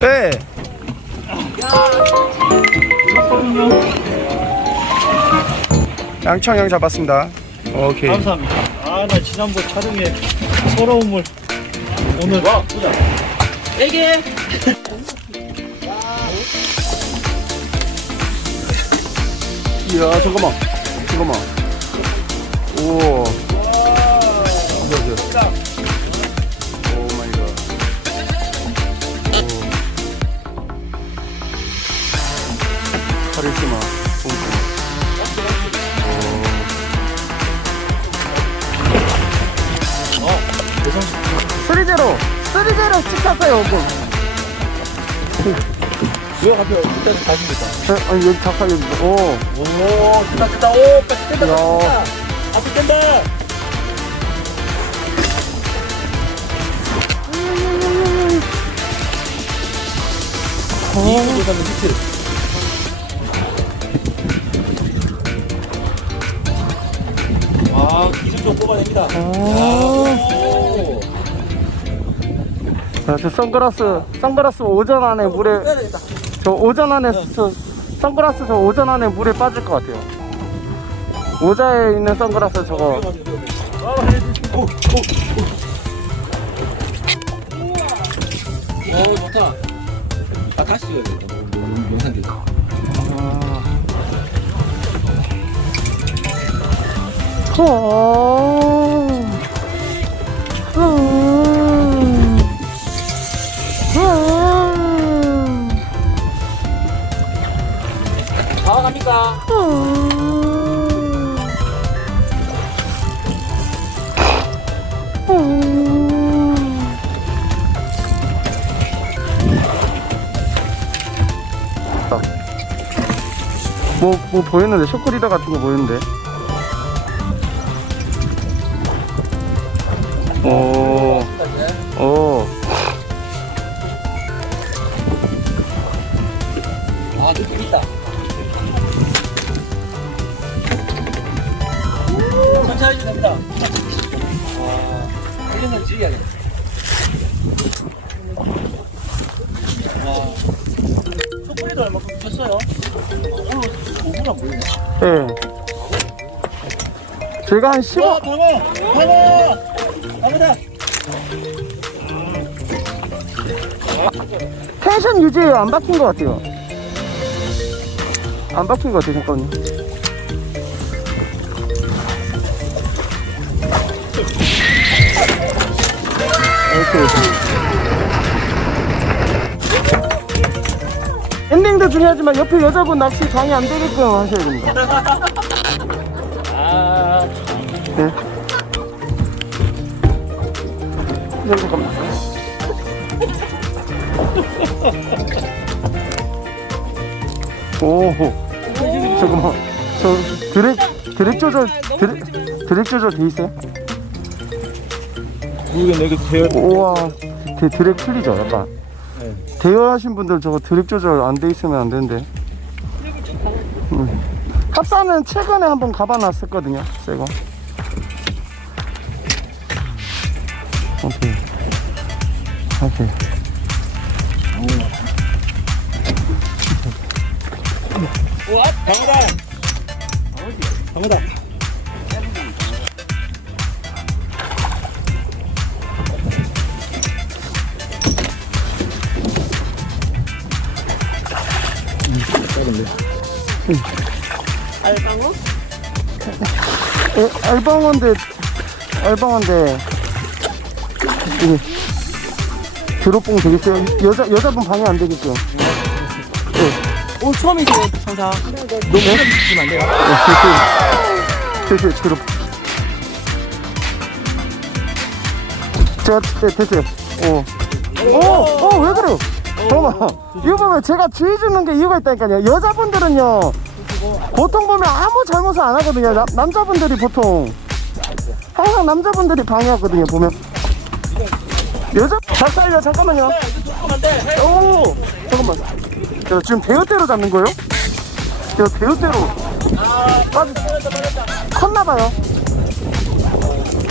네. 양청양 잡았습니다. 오케이. 감사합니다. 아, 나 지난번 촬영에 서러움을 오늘 와 보자. 이야 잠깐만 잠깐만 오이 찍혔어요 오금 왜 앞에 그때 다시 됐다. 아니 여기 가까이 오 오, 됐다 됐다. 오, 됐다. 야. 앞에 깬다. 이거 가면 히트. 아, 기술적 뽑아냅니다. 오. 자, 저 선글라스, 선글라스 오전 안에 물에. 저 오전 안에, 저 선글라스 저 오전 안에 물에 빠질 것 같아요. 모자에 있는 선글라스 저거, 아, 오, 오, 오. 오, 좋다. 아, 다시 찍어야겠다. 영상 되죠. 아. 뭐, 뭐 보였는데, 쇼크리더 같은 거 보였는데. 오, 오. 아, 느낌 있다. 천천히 갑니다. 와, 훈련을 즐겨야겠 예. 제가 한 15, 와, 방어! 방어! 갑니다! 텐션 유지해요. 안 바뀐 것 같아요. 안 바뀐 것 같아요. 잠깐만요. 오케이. 엔딩도 중요하지만 옆에 여자분 낚시 방해 안 되게끔 하셔야 됩니다. 아, 네. 네, 잠깐만. 오호. 잠깐만. 저 드랙 드랙 조절 드랙, 드랙 조절 돼 있어요? 모르겠네. 이거. 우와. 드, 드랙 틀리죠, 약간. 네. 대여하신 분들 저거 드랙 조절 안 돼 있으면 안 되는데. 음. 합사는 최근에 한번 가봐놨었거든요, 새거. 오케이. 오케이. 오, 앞! 방어다! 방어다. 알방어? 에, 알방어인데, 알방어인데, 이게, 드롭봉 되겠어요? 여자, 여자분 방해 안 되겠죠? 오, 처음이세요, 항상. 너무 오래 지면 안 돼요. 네, 됐어요. 됐어요, 드롭. 제가, 네, 됐어요. 오. 오, 오, 왜 그래요? 잠깐만. 이거 보면 제가 주의 주는 게 이유가 있다니까요. 여자분들은요, 보통 보면 아무 잘못을 안 하거든요. 남, 남자분들이 보통. 항상 남자분들이 방해하거든요, 보면. 여자, 잘 살려, 잠깐만요. 오, 잠깐만. 저 지금 대여대로 잡는 거예요? 저 대여대로. 빠지, 컸나봐요.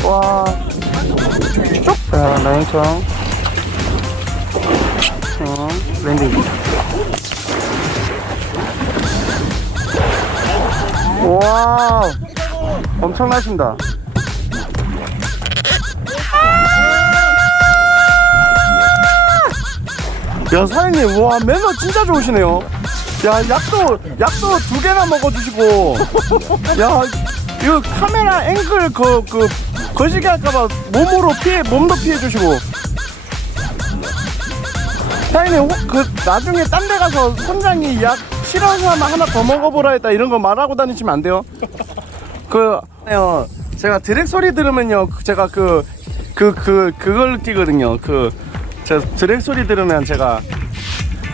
와. 쭉. 자, 라인청. 어, 랜딩. 와, 엄청나신다. 야, 사장님, 와, 매너 진짜 좋으시네요. 야, 약도, 약도 두 개나 먹어주시고. 야, 이거 카메라 앵글 그, 그, 거시기 할까봐 몸으로 피해, 몸도 피해주시고. 사장님, 혹- 그, 나중에 딴 데 가서 선장이 약 싫어서 하면 하나 더 먹어보라 했다 이런 거 말하고 다니시면 안 돼요? 그, 요 제가 드랙 소리 들으면요, 그 제가 그, 그, 그, 그 걸 끼거든요. 그, 제가 드랙 소리 들으면 제가,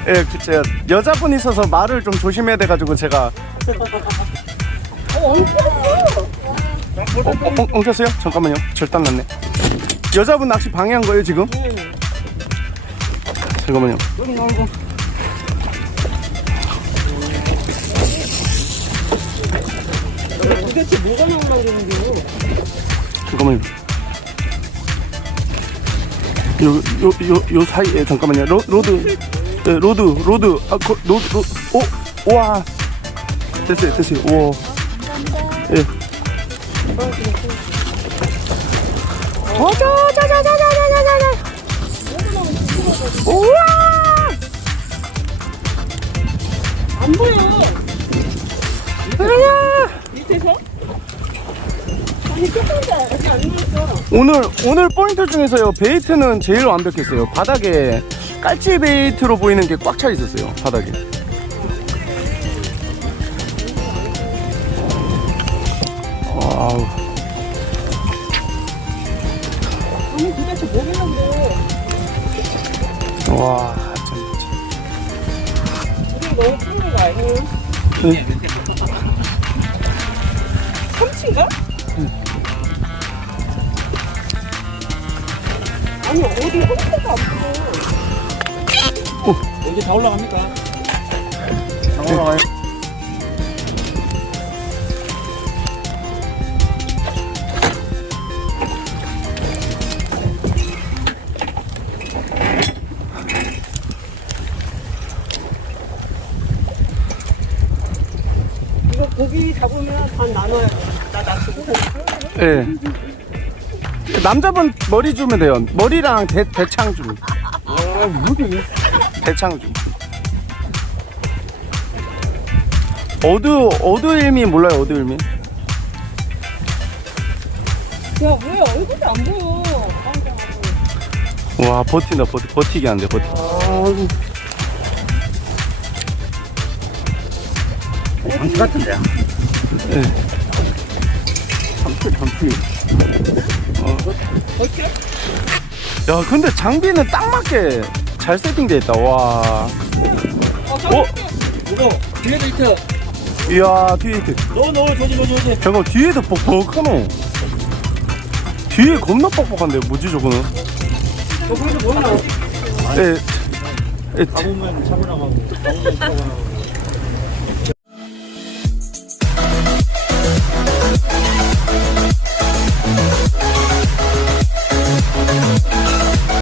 예, 그, 제가 여자분 있어서 말을 좀 조심해야 돼가지고 제가. 어, 엉, 엉켰어요? 잠깐만요. 절단 났네. 여자분 낚시 방해한 거예요, 지금? 잠깐만요. 여기 나오고. 도대체 뭐가 나오려고 그러는데요? 잠깐만요. 요, 요, 요, 요 사이에, 잠깐만요. 로, 로드, 네, 로드, 로드, 아, 거, 로드, 로, 오, 와. 됐어요, 됐어요. 우와. 예. 네. 맞아, 자자자자자. 우와! 안 보여. 으아! 밑에서? 아니 조금도 아직 안 눌렀어. 오늘 오늘 포인트 중에서요 베이트는 제일 완벽했어요 바닥에 깔치 베이트로 보이는 게 꽉 차 있었어요 바닥에 와 너무 푸는 거 아니에요? 네. 삼치인가? 아니 어디 한 개도 안 보여. 이제 다 올라갑니까? 다 올라가요 예 남자분 머리 주면 돼요 머리랑 대, 대창 좀 아, 무기. 대창 좀 어두 어두일미 몰라요 어두일미 야 왜 얼굴이 안 보여? 와 버틴다 버티 버티기 안 돼 버티 방치 같은데. 예. 잠시 잠시 어떻게? 야 근데 장비는 딱 맞게 잘 세팅돼 있다 와 어, 어? 이거 뒤에도 있어. 이야 뒤에 이렇게 너, 너, 저지, 저지, 저지. 잠깐 뒤에도 뻑뻑하노 뒤에 겁나 뻑뻑한데 뭐지 저거는 저 거기서 뭐 나와? 예, 예 잡으면 잡으러 가고, 잡으면 잡으러 가고.